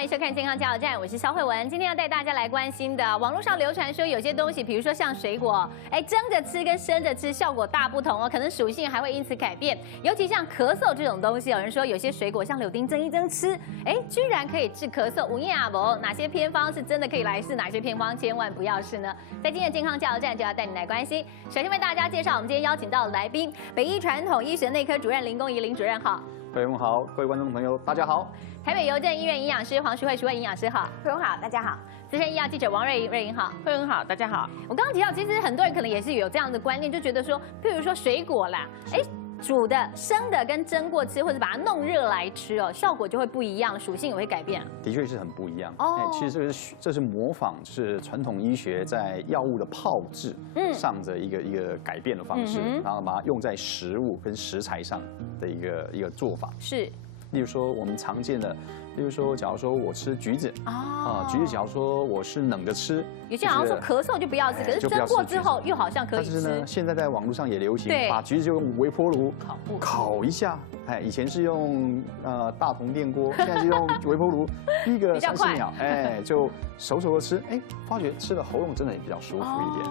欢迎收看健康加油站，我是肖慧文。今天要带大家来关心的，网络上流传说有些东西，比如说像水果，蒸着吃跟生着吃效果大不同哦，可能属性还会因此改变。尤其像咳嗽这种东西，有人说有些水果像柳丁蒸一蒸吃，居然可以治咳嗽。哪些偏方是真的可以来试，哪些偏方千万不要试呢？在今天的健康加油站就要带你来关心。首先为大家介绍我们今天邀请到的来宾，北医传统医学内科主任林恭宜林主任好。慧文好，各位观众朋友大家好。台北邮政医院营养师黄淑慧淑慧营养师好，慧文好，大家好。资深医药记者王瑞莹好，慧文好，大家好。我刚刚提到，其实很多人可能也是有这样的观念，就觉得说，譬如说水果啦，煮的、生的跟蒸过吃，或者把它弄热来吃哦，效果就会不一样，属性也会改变。的确是很不一样哦。其实这是模仿，就是传统医学在药物的泡制上的一个改变的方式，然后把它用在食物跟食材上的一个做法。是。例如说我们常见的，例如说，假如说我吃橘子橘子，假如说我是冷着吃，有些好像说咳嗽就不要吃，可是蒸过之后又好像可以吃。但是呢，现在在网络上也流行，把橘子就用微波炉烤一下。以前是用大同电锅，现在是用微波炉，滴个3、4秒，就熟的吃，发觉吃的喉咙真的也比较舒服一点。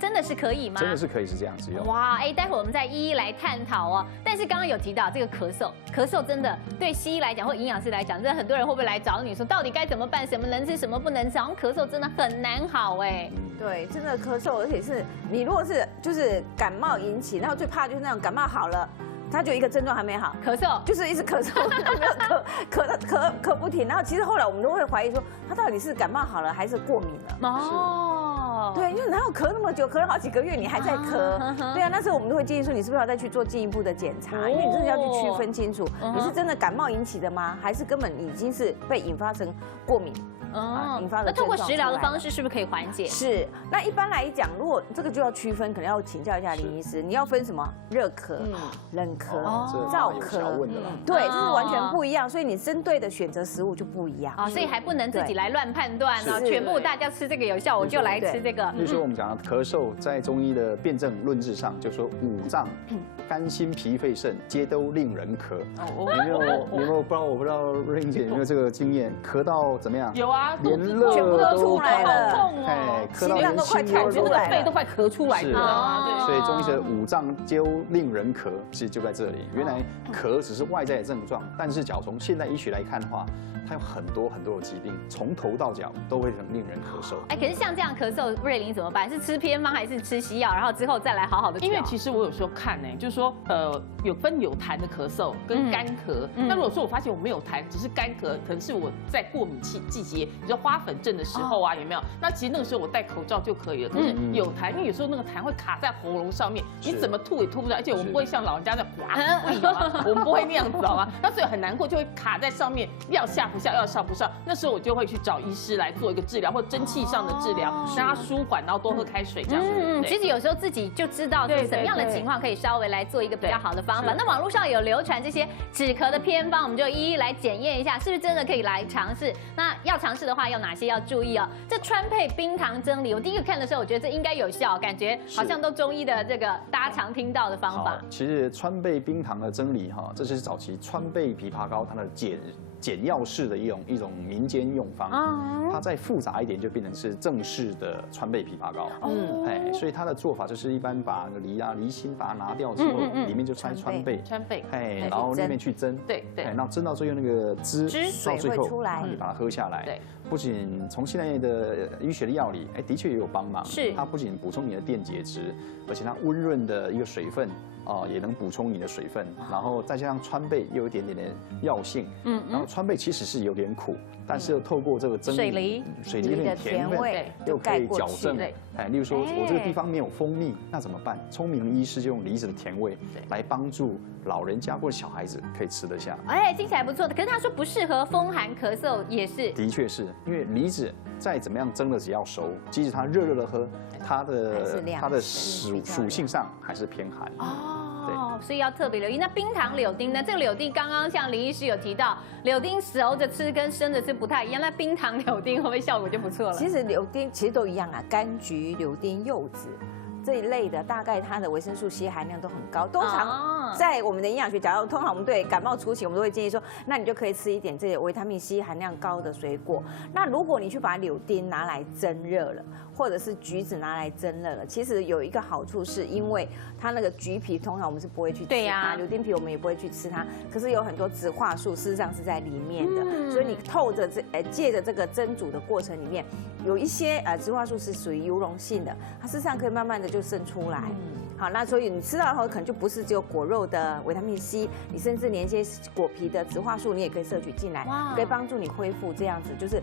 真的是可以吗？真的是可以是这样子用。哇，待会我们再一一来探讨哦。但是刚刚有提到这个咳嗽真的对西医来讲或营养师来讲，真的很多人会不会来找你说，到底该怎么办？什么能吃，什么不能吃？好像咳嗽真的很难好对，真的咳嗽，而且是你如果是就是感冒引起，然后最怕就是那种感冒好了。他就一个症状还没好，咳嗽，就是一直咳嗽，没有咳不停。然后其实后来我们都会怀疑说，他到底是感冒好了还是过敏了？对，因为哪有咳那么久，咳了好几个月你还在咳？对啊，那时候我们都会建议说，你是不是要再去做进一步的检查？因为你真的要去区分清楚，你是真的感冒引起的吗？还是根本已经是被引发成过敏？引发的。那通过食疗的方式是不是可以缓解？是。那一般来讲，如果这个就要区分，可能要请教一下林医师，你要分什么热咳、冷咳、燥咳，对，这是完全不一样。所以你针对的选择食物就不一样。所以还不能自己来乱判断啊，全部大家吃这个有效，我就来吃这个。比如说我们讲的咳嗽，在中医的辩证论治上，就说五脏、肝、心、脾、肺、肾皆都令人咳。有没有我不知道瑞英姐有没有这个经验，咳到怎么样？有啊，全部都出来了，好痛哦，咳到都快跳出来了，肺都快咳出来了。所以中医的五脏皆令人咳，其实就在这里。原来咳只是外在的症状，但是假如从现代医学来看的话，它有很多的疾病，从头到脚都会很令人咳嗽。可是像这样咳嗽，瑞玲怎么办？是吃偏方还是吃西药，然后之后再来好好的？因为其实我有时候看就是说有分有痰的咳嗽跟干咳。那如果说我发现我没有痰，只是干咳，可能是我在过敏季节，比如说花粉症的时候有没有？那其实那个时候我戴口罩就可以了。可是有痰，因为有时候那个痰会卡在喉咙上面，你怎么吐也吐不出来，而且我们不会像老人家那我们不会那样子那所以很难过，就会卡在上面，要下不下，要上不上。那时候我就会去找医师来做一个治疗，或蒸汽上的治疗，让它舒缓，然后多喝开水这样子。其实有时候自己就知道是什么样的情况，可以稍微来做一个比较好的方法。那网络上有流传这些止咳的偏方，我们就一一来检验一下，是不是真的可以来尝试。那要尝试的话，有哪些要注意哦？这川配冰糖蒸梨，我第一个看的时候，我觉得这应该有效，感觉好像都中医的这个大家常听到的方法。其实川贝冰糖的蒸梨这是早期川贝枇杷膏它的简药式的一种民间用方，它再复杂一点就变成是正式的川贝枇杷膏。所以它的做法就是一般把梨心把它拿掉之后，里面就川贝，然后那边去蒸，然后蒸到最后那个汁到最后你把它喝下来。不仅从现在的医学的药理，的确也有帮忙。它不仅补充你的电解质，而且它温润的一个水分。也能补充你的水分，然后再加上川贝又有一点点的药性，然后川贝其实是有点苦，但是又透过这个蒸水梨的甜味，又可以矫正。例如说我这个地方没有蜂蜜，那怎么办？聪明的医师就用梨子的甜味来帮助老人家或者小孩子可以吃得下。听起来不错的。可是他说不适合风寒咳嗽，也是。的确是因为梨子再怎么样蒸的只要熟，即使它热的喝，它的属性上还是偏寒。所以要特别留意。那冰糖柳丁呢？这个柳丁刚刚像林医师有提到，柳丁熟着吃跟生着吃不太一样，那冰糖柳丁会不会效果就不错了？其实柳丁其实都一样啊，柑橘、柳丁、柚子。这一类的，大概它的维生素 C 含量都很高。通常在我们的营养学角度，通常我们对感冒初期，我们都会建议说，那你就可以吃一点这些维他命 C 含量高的水果。那如果你去把柳丁拿来蒸热了，或者是橘子拿来蒸热了，其实有一个好处，是因为它那个橘皮通常我们是不会去吃它，柳丁皮我们也不会去吃它，可是有很多植化素事实上是在里面的，所以你透着借着这个蒸煮的过程里面，有一些植化素是属于油溶性的，它事实上可以慢慢的就生出来。好，那所以你吃到以后，可能就不是只有果肉的维他命 C， 你甚至连一些果皮的植化素你也可以摄取进来，可以帮助你恢复这样子，就是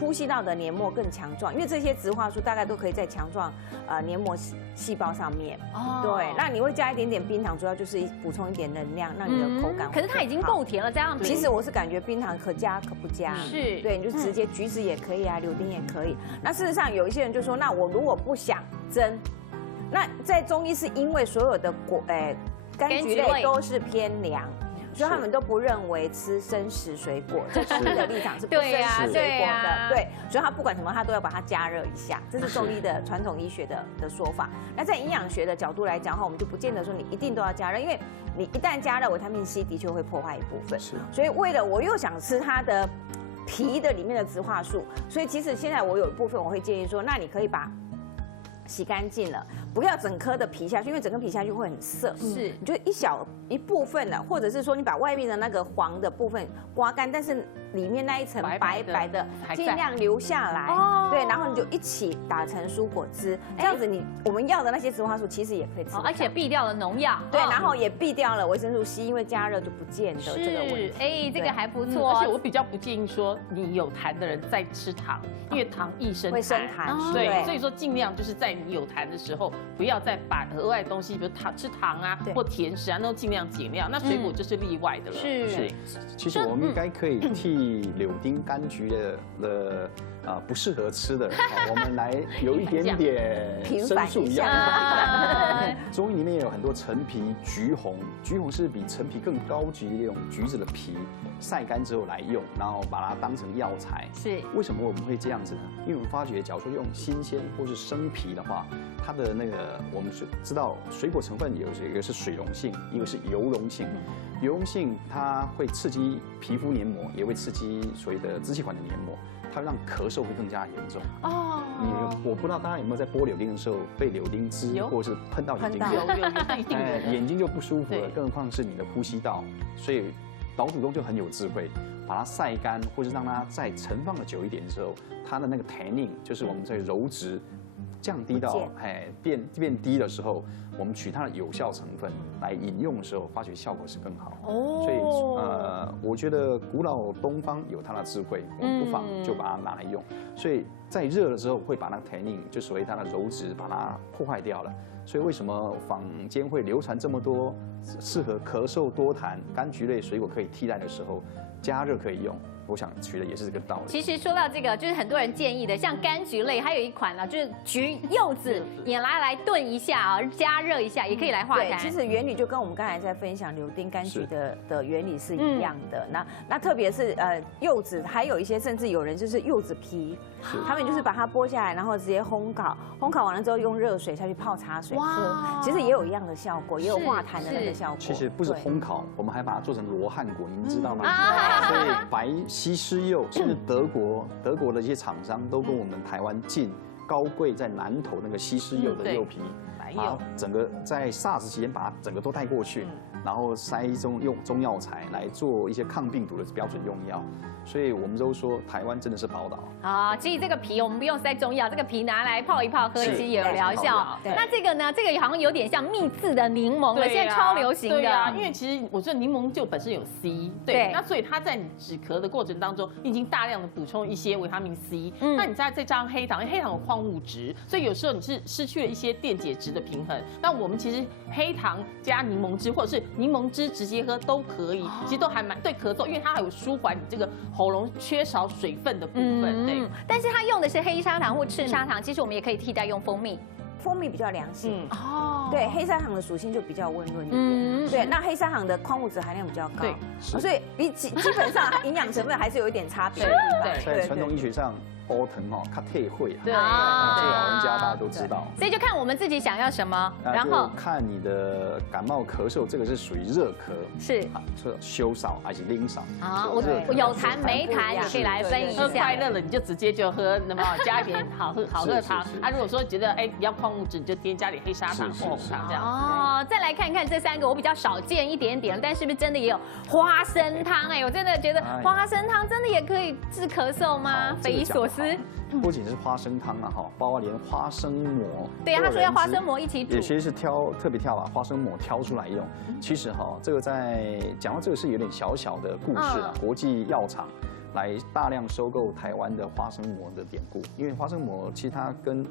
呼吸道的黏膜更强壮，因为这些植化素大概都可以在强壮黏膜细胞上面。对，那你会加一点点冰糖，主要就是补充一点能量，让你的口感。可是它已经够甜了，这样其实我是感觉冰糖可加可不加。是，对，你就直接橘子也可以啊，柳丁也可以。那事实上有一些人就说，那我如果不想蒸。那在中医是因为所有的柑橘类都是偏凉，所以他们都不认为吃生食水果，在中医的立场是不生食水果的，对，所以他不管什么他都要把它加热一下，这是中医的传统医学的说法。那在营养学的角度来讲的话，我们就不见得说你一定都要加热，因为你一旦加热维他命 C 的确会破坏一部分，所以为了我又想吃它的皮的里面的植化素，所以其实现在我有一部分我会建议说，那你可以把洗干净了，不要整颗的皮下去，因为整颗皮下去会很涩。是，你就一部分的，或者是说你把外面的那个黄的部分刮干，但是里面那一层白白的尽量留下来。对，然后你就一起打成蔬果汁，这样子我们要的那些植化素其实也可以吃，而且避掉了农药。对，然后也避掉了维生素 C， 因为加热就不见得这个问题。这个还不错。而且我比较不建议说你有痰的人再吃糖，因为糖易生痰。会生痰。对，所以说尽量就是在你有痰的时候，不要再把额外的东西，比如吃糖啊或甜食啊，那都尽量减量。那水果就是例外的了。是。其实我们应该可以替柳丁、柑橘的不适合吃的人，我们来有一点点申诉一样。中医里面也有很多陈皮、橘红，橘红是比陈皮更高级的一种橘子的皮，晒干之后来用，然后把它当成药材。是。为什么我们会这样子呢？因为我们发觉，假如说用新鲜或是生皮的话，它的那个我们知道水果成分有一个是水溶性，一个是油溶性。油溶性它会刺激皮肤黏膜，也会刺激所谓的支气管的黏膜。它会让咳嗽会更加严重哦。我不知道大家有没有在剥柳丁的时候被柳丁汁或者是喷到眼睛上，眼睛就不舒服了，更何况是你的呼吸道。所以老祖宗就很有智慧，把它晒干，或是让它再陈放的久一点的时候，它的那个 tannin 就是我们在鞣质降低到变低的时候，我们取它的有效成分来饮用的时候，发觉效果是更好。所以我觉得古老东方有它的智慧，我们不妨就把它拿来用。所以在热了之后，会把那个 tannin 就所谓它的鞣质把它破坏掉了。所以为什么坊间会流传这么多适合咳嗽多痰柑橘类水果可以替代的时候，加热可以用？我想取的也是这个道理。其实说到这个，就是很多人建议的，像柑橘类，还有一款呢，就是橘柚子，也拿来炖一下啊，加热一下，也可以来化痰。其实原理就跟我们刚才在分享柳丁、柑橘的原理是一样的。那特别是柚子，还有一些甚至有人就是柚子皮，他们就是把它剥下来，然后直接烘烤，烘烤完了之后用热水下去泡茶水喝，其实也有一样的效果，也有化痰的那个效果。其实不是烘烤，我们还把它做成罗汉果，你们知道吗？所以白西施柚，甚至德国的一些厂商都跟我们台湾进高贵在南投那个西施柚的柚皮，把整个在 SARS 期间把它整个都带过去，然后用中药材来做一些抗病毒的标准用药。所以我们都说台湾真的是宝岛啊！其实这个皮我们不用塞中药，这个皮拿来泡一泡喝，其实也有疗效。那这个呢？这个好像有点像蜜制的柠檬了，现在超流行的。对啊，因为其实我觉得柠檬就本身有 C， 对，那所以它在你止咳的过程当中，你已经大量的补充一些维他命 C，那你再加上黑糖，因为黑糖有矿物质，所以有时候你是失去了一些电解质的平衡。那我们其实黑糖加柠檬汁，或者是柠檬汁直接喝都可以，其实都还蛮对咳嗽，因为它还有舒缓你这个喉咙缺少水分的部分。对，但是它用的是黑砂糖或赤砂糖，其实我们也可以替代用蜂蜜。蜂蜜比较凉性对，黑砂糖的属性就比较温润一点。对，那黑砂糖的矿物质含量比较高，所以基本上营养成分还是有一点差别。在传统医学上，欧疼哦，它退会啊。对，这个老人家大家都知道。所以就看我们自己想要什么，然后看你的感冒咳嗽，这个是属于热咳，是是休少还是拎少？啊，我有痰没痰，你可以来分一下。喝快乐了，你就直接就喝，那么加一点好喝汤。啊，如果说觉得比较矿物质，你就添加点黑砂糖或红糖这样。哦，再来看看这3个，我比较少见一点点，但是不是真的也有花生汤？哎，我真的觉得花生汤真的也可以治咳嗽吗？匪夷所思。不仅是花生汤啊，包括连花生膜。对啊，他说要花生膜一起煮。有些是特别挑把花生膜挑出来用。其实这个在讲到这个是有点小小的故事啊，国际药厂来大量收购台湾的花生膜的典故，因为花生膜其实它跟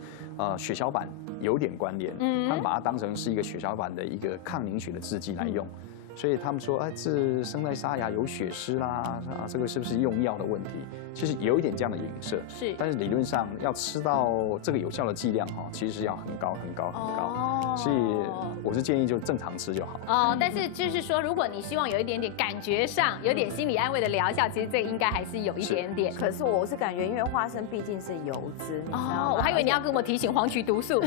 血小板有点关联，他们把它当成是一个血小板的一个抗凝血的制剂来用。所以他们说，治声带沙哑有血丝啦，这个是不是用药的问题？其实有一点这样的影射，是。但是理论上要吃到这个有效的剂量其实是要很高。所以我是建议就正常吃就好。哦，但是就是说，如果你希望有一点点感觉上有点心理安慰的疗效，其实这个应该还是有一点点。可是我是感觉，因为花生毕竟是油脂，我还以为你要跟我提醒黄曲毒素。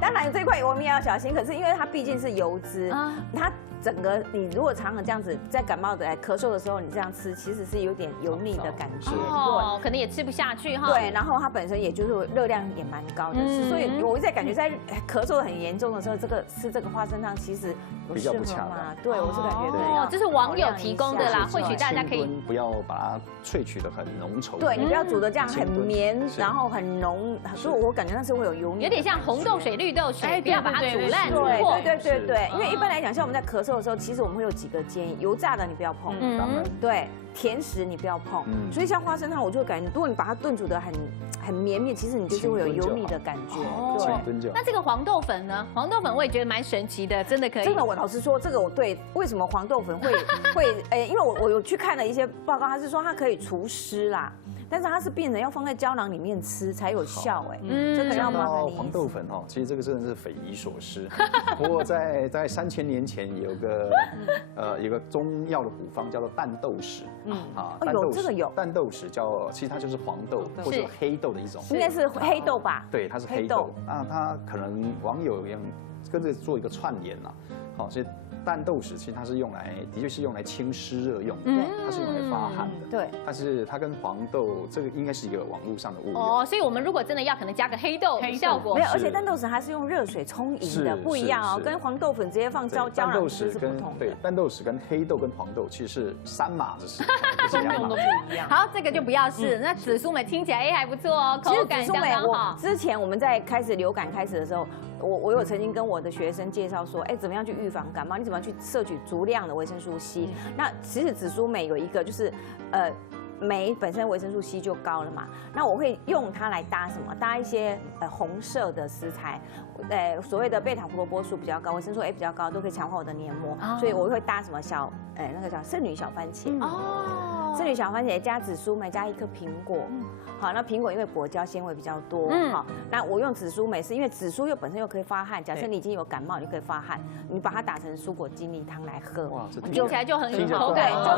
当然这一块我们也要小心，可是因为它毕竟是油脂，它整个你如果常常这样子在感冒的咳嗽的时候，你这样吃，其实是有点油腻的感觉，哦，可能也吃不下去哈。对，然后它本身也就是热量也蛮高的，所以我一直在感觉在咳嗽很严重的时候，吃这个花生汤其实比较不恰当。对，我是感觉哦，这是网友提供的啦，或许大家可以不要把它萃取的很浓稠。对，你不要煮的这样很绵，然后很浓，所以我感觉那是会有油腻，有点像红豆水、绿豆水，不要把它煮烂。对，因为一般来讲，像我们在咳嗽的时候，其实我们会有几个建议，油炸的你不要碰，对，甜食你不要碰。所以像花生汤，我就感觉，如果你把它炖煮的很绵密，其实你就是会有油腻的感觉。对，那这个黄豆粉呢？黄豆粉我也觉得蛮神奇的，真的可以。真的，我老实说，这个我对为什么黄豆粉会因为我有去看了一些报告，他是说它可以除湿啦。但是它是变成要放在胶囊里面吃才有效这个要麻烦你。黄豆粉其实这个真的是匪夷所思。不过在3000年前有个中药的古方叫做淡豆豉，这个有淡豆豉其实它就是黄豆或者黑豆的一种，应该是黑豆吧？对，它是黑豆。那它可能网友也跟着做一个串联啦，所以淡豆豉其实它是的确是用来清湿热用，它是用来发汗的。对，但是它跟黄豆这个应该是一个网络上的误用。所以我们如果真的要可能加个黑豆效果没有，而且淡豆豉它是用热水冲饮的，不一样跟黄豆粉直接放胶囊吃是不同的。对，淡豆豉跟黑豆跟黄豆其实是3码子事，功能都不一样。好，这个就不要试。那紫苏梅听起来还不错哦，口感相当好。之前我们在流感开始的时候，我有曾经跟我的学生介绍说，怎么样去预防感冒？你怎么样去摄取足量的维生素 C？那其实紫苏梅有一个就是，梅本身维生素 C 就高了嘛，那我会用它来搭什么？搭一些红色的食材，所谓的贝塔胡萝卜素比较高，维生素 A 比较高，都可以强化我的黏膜，所以我会搭什么那个叫圣女小番茄圣女小番茄加紫苏梅加一颗苹果，好，那苹果因为果胶纤维比较多，好，那我用紫苏梅是因为紫苏又本身又可以发汗，假设你已经有感冒，你就可以发汗，你把它打成蔬果精力汤来喝，哇，听起来就很有口感，就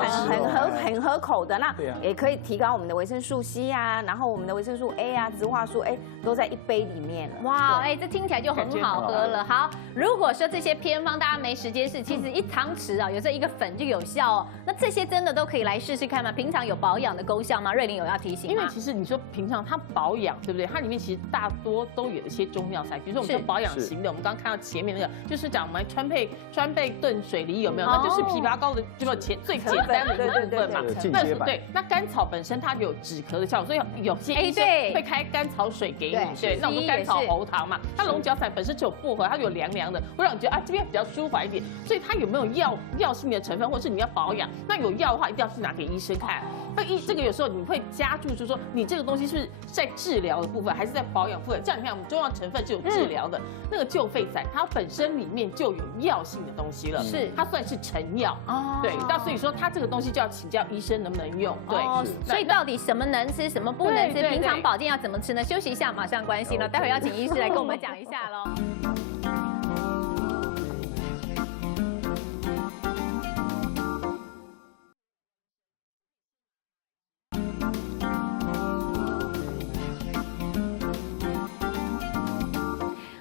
很合口的，那也可以提高我们的维生素 C 啊，然后我们的维生素 A 啊、植化素 A 都在1杯里面了。哇，这听起来就很好喝了。好，如果说这些偏方大家没时间试，其实1汤匙有这1个粉就有效哦。那这些真的都可以来试试看吗？平常有保养的功效吗？瑞玲有要提醒吗？因为其实你说平常它保养，对不对？它里面其实大多都有一些中药材，比如说我们说保养型的，我们刚刚看到前面那个，就是讲我们川贝炖水梨有没有？那就是枇杷膏的最简单的一个部分嘛。对，那甘草本身它有止咳的效果，所以有些医生会开甘草水给你。对，那我们甘草喉糖嘛，它龙角散本身就有薄荷，它有凉凉的，会让你觉得这边比较舒缓一点。所以它有没有药性的成分，或者是你要保养，那有药的话一定要去拿给医生看。那这个有时候你会加注，就是说你这个东西是在治疗的部分，还是在保养部分？这样你看，我们中药成分就有治疗的，那个救肺散，它本身里面就有药性的东西了，它算是成药。对，那所以说它这个东西就要请教医生能不能用。对，所以到底什么能吃，什么不能吃？平常保健要怎么吃呢？休息一下，马上关心了。待会要请医师来跟我们讲一下喽。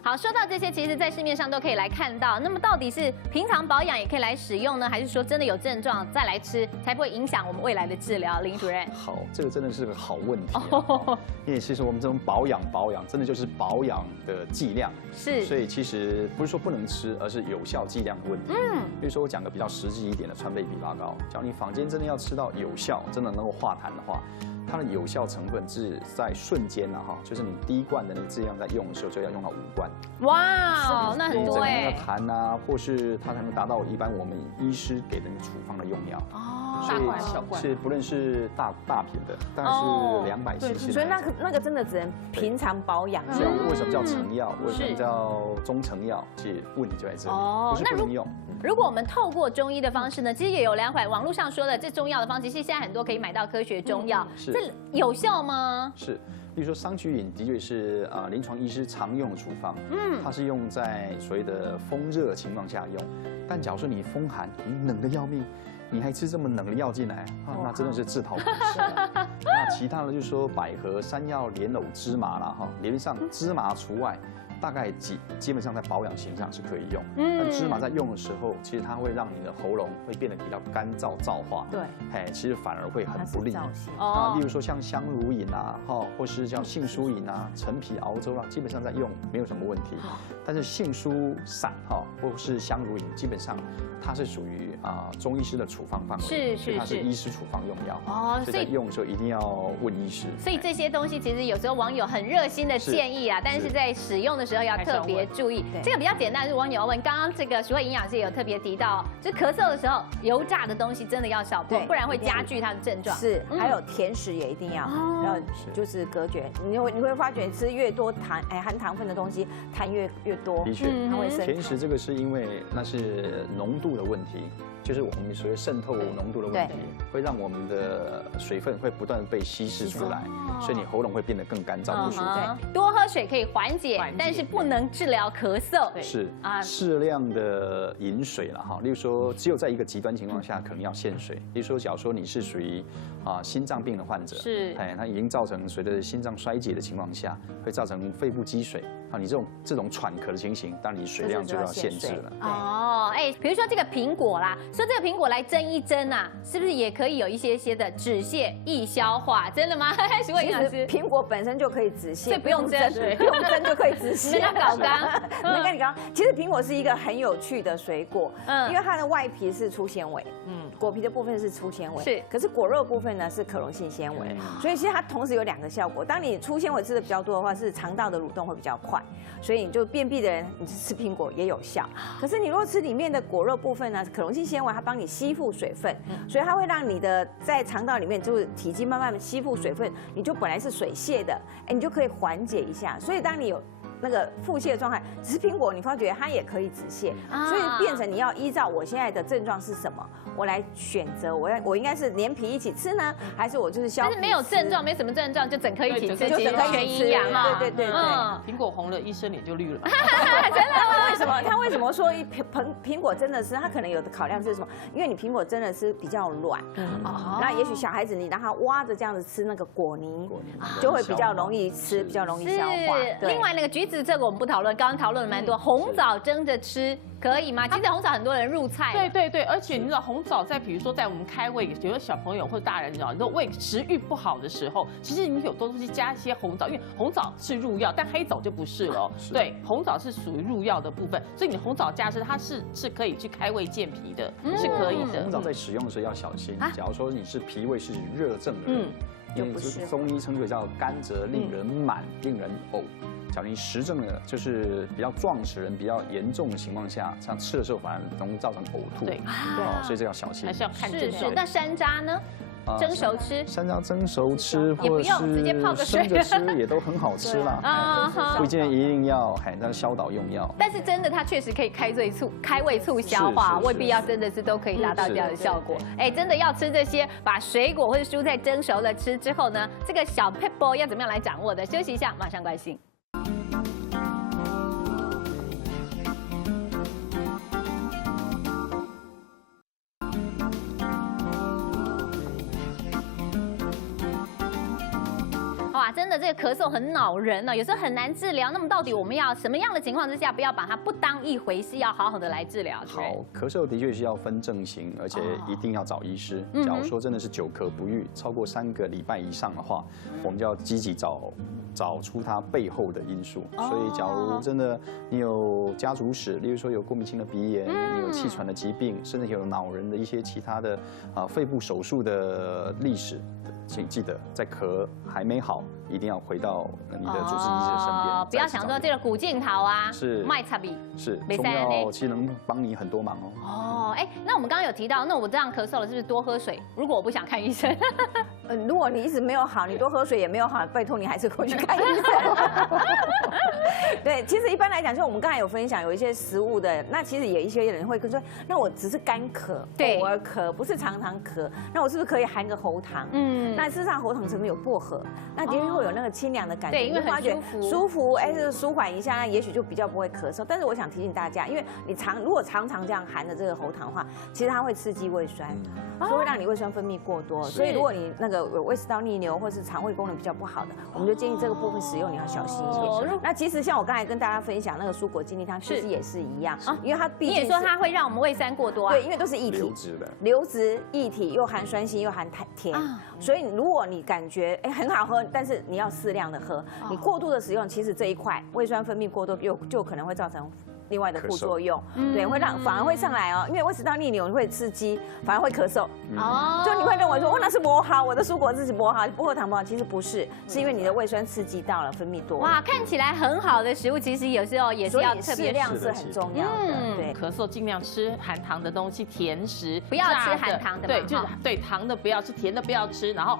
好，说到这些，其实在市面上都可以来看到。那么到底是平常保养也可以来使用呢，还是说真的有症状再来吃，才不会影响我们未来的治疗？林主任，好，这个真的是个好问题、因为其实我们这种保养真的就是保养的剂量，是，所以其实不是说不能吃，而是有效剂量的问题。比如说我讲个比较实际一点的川贝枇杷膏，假如你坊间真的要吃到有效，真的能够化痰的话，它的有效成分是在瞬间就是你第1罐的那个剂量在用的时候就要用到5罐。哇，那很多哎。痰啊，或是它才能达到一般我们医师给的那个处方的用药。大罐小罐是不论是大瓶的，大概是200cc。所以那个真的只能平常保养用。为什么叫成药？为什么叫中成药？其实问题就在这里，不是不能用。如果我们透过中医的方式呢，其实也有2款网络上说的这中药的方式，其实现在很多可以买到科学中药，这有效吗？是。比如说桑曲饮的确是临床医师常用的处方，它是用在所谓的风热情况下用。但假如说你风寒，你冷得要命，你还吃这么冷的药进来那真的是自讨苦吃。那其他的就是说百合、山药、莲藕、芝麻啦理论上芝麻除外。大概基本上在保养型上是可以用，但芝麻在用的时候，其实它会让你的喉咙会变得比较干燥燥化，对，其实反而会很不利。例如说像香茹饮或是叫杏酥饮陈皮熬粥基本上在用没有什么问题。但是杏酥散或是香茹饮，基本上它是属于中医师的处方范围，所以它是医师处方用药所以在用的时候一定要问医师。所以这些东西其实有时候网友很热心的建议但是在使用的时候要特别注意。这个比较简单，是网友要问。刚刚这个徐慧营养师也有特别提到，就咳嗽的时候，油炸的东西真的要少碰，不然会加剧它的症状。是，还有甜食也一定要就是隔绝。你会发觉吃越多含糖分的东西，痰越多。的确，它会生。甜食这个是因为那是浓度的问题。就是我们所谓渗透浓度的问题，会让我们的水分会不断被稀释出来，所以你喉咙会变得更干燥不舒服。多喝水可以缓解，但是不能治疗咳嗽。是适量的饮水了例如说，只有在一个极端情况下可能要限水。例如说，假如说你是属于心脏病的患者，它已经造成随着心脏衰竭的情况下，会造成肺部积水你这种喘咳的情形，当然你水量就要限制了。比如说这个苹果啦。说这个苹果来蒸一蒸是不是也可以有一些的止泻易消化？真的吗？徐慧营养师，苹果本身就可以止泻，所以不用蒸，不用蒸就可以止泻。没跟搞刚，没跟你刚。其实苹果是一个很有趣的水果，因为它的外皮是粗纤维，果皮的部分是粗纤维，是。可是果肉部分呢是可溶性纤维，所以其实它同时有2个效果。当你粗纤维吃的比较多的话，是肠道的蠕动会比较快，所以你就便秘的人，你吃苹果也有效。可是你如果吃里面的果肉部分呢，可溶性纤维它帮你吸附水分，所以它会让你的在肠道里面就是体积慢慢的吸附水分，你就本来是水泻的，你就可以缓解一下。所以当你有那个腹泻的状态，吃苹果你发觉它也可以止泻，所以变成你要依照我现在的症状是什么，我来选择我应该是连皮一起吃呢，还是我就是削皮？但是没有症状，没什么症状就整颗一起吃，就整颗全营养对。苹果红了，医生脸就绿了。真的？为什么？他为什么说苹果真的是？他可能有的考量是什么？因为你苹果真的是比较软，那也许小孩子你让他挖着这样子吃那个果泥，就会比较容易吃，比较容易消化。另外那个橘子这个我们不讨论，刚刚讨论了蛮多，红枣蒸着吃。可以吗？其实红枣很多人入菜。对，而且你知道红枣在比如说在我们开胃，有的小朋友或者大人，你知道，你胃食欲不好的时候，其实你有东西加一些红枣，因为红枣是入药，但黑枣就不是了。对，红枣是属于入药的部分，所以你红枣加它是可以去开胃健脾的，是可以的。红枣在使用的时候要小心，假如说你是脾胃是热症的人，因为中医称之为叫甘则令人满，令人呕。假如你实症的，就是比较壮实人、比较严重的情况下，像吃的时候反而容易造成呕吐。对，所以这要小心。还是要看症状。那山楂呢？蒸熟吃，山楂蒸熟吃，或者是生着吃也都很好吃啦。不见一定要那消导用药。但是真的，它确实可以开胃促消化，未必要真的是都可以达到这样的效果。真的要吃这些，把水果或者蔬菜蒸熟了吃之后呢，这个小撇步要怎么样来掌握的？休息一下，马上关心。哇，真的这个咳嗽很恼人呢，有时候很难治疗。那么到底我们要什么样的情况之下，不要把它不当一回事，要好好的来治疗？好，咳嗽的确是要分症型，而且一定要找医师。假如说真的是久咳不愈，超过3个礼拜以上的话，我们就要积极找出它背后的因素。所以，假如真的你有家族史，例如说有过敏性的鼻炎，你有气喘的疾病，甚至有恼人的一些其他的肺部手术的历史，请记得在咳还没好，一定要回到你的主治医师身边。不要想说这个古镜头啊，是麦擦比是中药，其实能帮你很多忙哦。哦，哎，那我们刚刚有提到，那我这样咳嗽了，是不是多喝水？如果我不想看医生，如果你一直没有好，你多喝水也没有好，拜托你还是过去看医生。对，其实一般来讲，就我们刚才有分享有一些食物的，那其实有一些人会说，那我只是干咳，偶尔咳，不是常常咳，那我是不是可以含个喉糖？那事实上喉糖成分有薄荷，那的确会有那个清凉的感觉，对，因为很舒服，哎，这个舒缓一下，那也许就比较不会咳嗽。但是我想提醒大家，因为你如果常常这样含着这个喉糖的话，其实它会刺激胃酸，所以会让你胃酸分泌过多。所以如果你那个有胃食道逆流或是肠胃功能比较不好的，我们就建议这个部分使用你要小心一点。那其实像我刚才跟大家分享那个蔬果精力汤，其实也是一样，因为它毕竟你也说它会让我们胃酸过多啊，对，因为都是液体，流质液体，又含酸性又含甜，所以如果你感觉很好喝，但是你要适量的喝，你过度的使用，其实这一块胃酸分泌过多就可能会造成另外的副作用，对，反而会上来哦，因为胃食道逆流会刺激，反而会咳嗽。哦，就你会认为说，那是磨好，我的蔬果是磨好，薄荷糖不好，其实不是，是因为你的胃酸刺激到了，分泌多。哇，看起来很好的食物，其实有时候也是要特别适量是很重要的。对，咳嗽尽量吃含糖的东西，甜食不要吃含糖的，对，就是对糖的不要吃，甜的不要吃，然后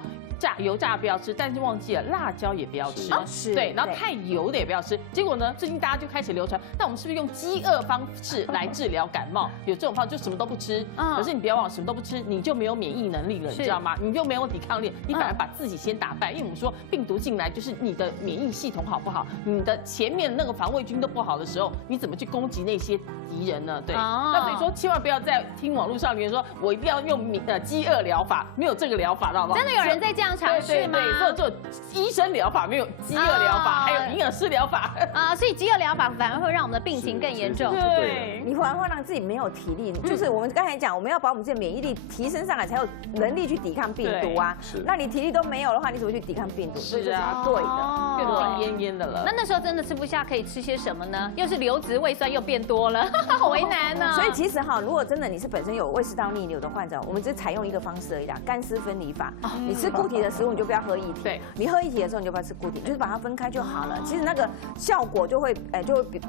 油炸不要吃，但是忘记了辣椒也不要吃，对，然后太油的也不要吃。结果呢，最近大家就开始流传，那我们是不是用饥饿方式来治疗感冒？有这种方法，就什么都不吃。可是你不要忘了，什么都不吃，你就没有免疫能力了，你知道吗？你就没有抵抗力，你反而把自己先打败。因为我们说病毒进来，就是你的免疫系统好不好，你的前面那个防卫军都不好的时候，你怎么去攻击那些敌人呢？对，那所以说千万不要再听网络上面说，我一定要用饥饿疗法，没有这个疗法，知道吗？真的有人在这样尝试吗？对，做医生疗法，没有饥饿疗法，还有营养师疗法啊，所以饥饿疗法反而会让我们的病情更严重。对，你反而会让自己没有体力。就是我们刚才讲，我们要把我们自己的免疫力提升上来，才有能力去抵抗病毒啊。那你体力都没有的话，你怎么去抵抗病毒？是啊，对的，变得奄奄的了。那时候真的吃不下，可以吃些什么呢？又是流质胃酸又变多了，好为难呢。所以其实如果真的你是本身有胃食道逆流的患者，我们只采用一个方式而已啦，干湿分离法。你吃固体的食物，你就不要喝液体。对，你喝液体的时候，你就不要吃固体，就是把它分开就好了。其实那个效果就会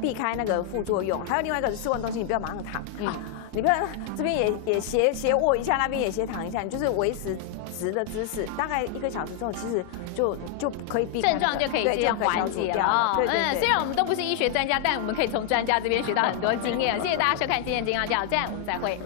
避开那个副作用。还有另外一个室温东西，你不要马上躺。你不要这边也斜卧一下，那边也斜躺一下，你就是维持直的姿势，大概1个小时之后，其实就可以避开症状就可以这样缓解了。虽然我们都不是医学专家，但我们可以从专家这边学到很多经验。谢谢大家收看今天的健康加油站，我们再会。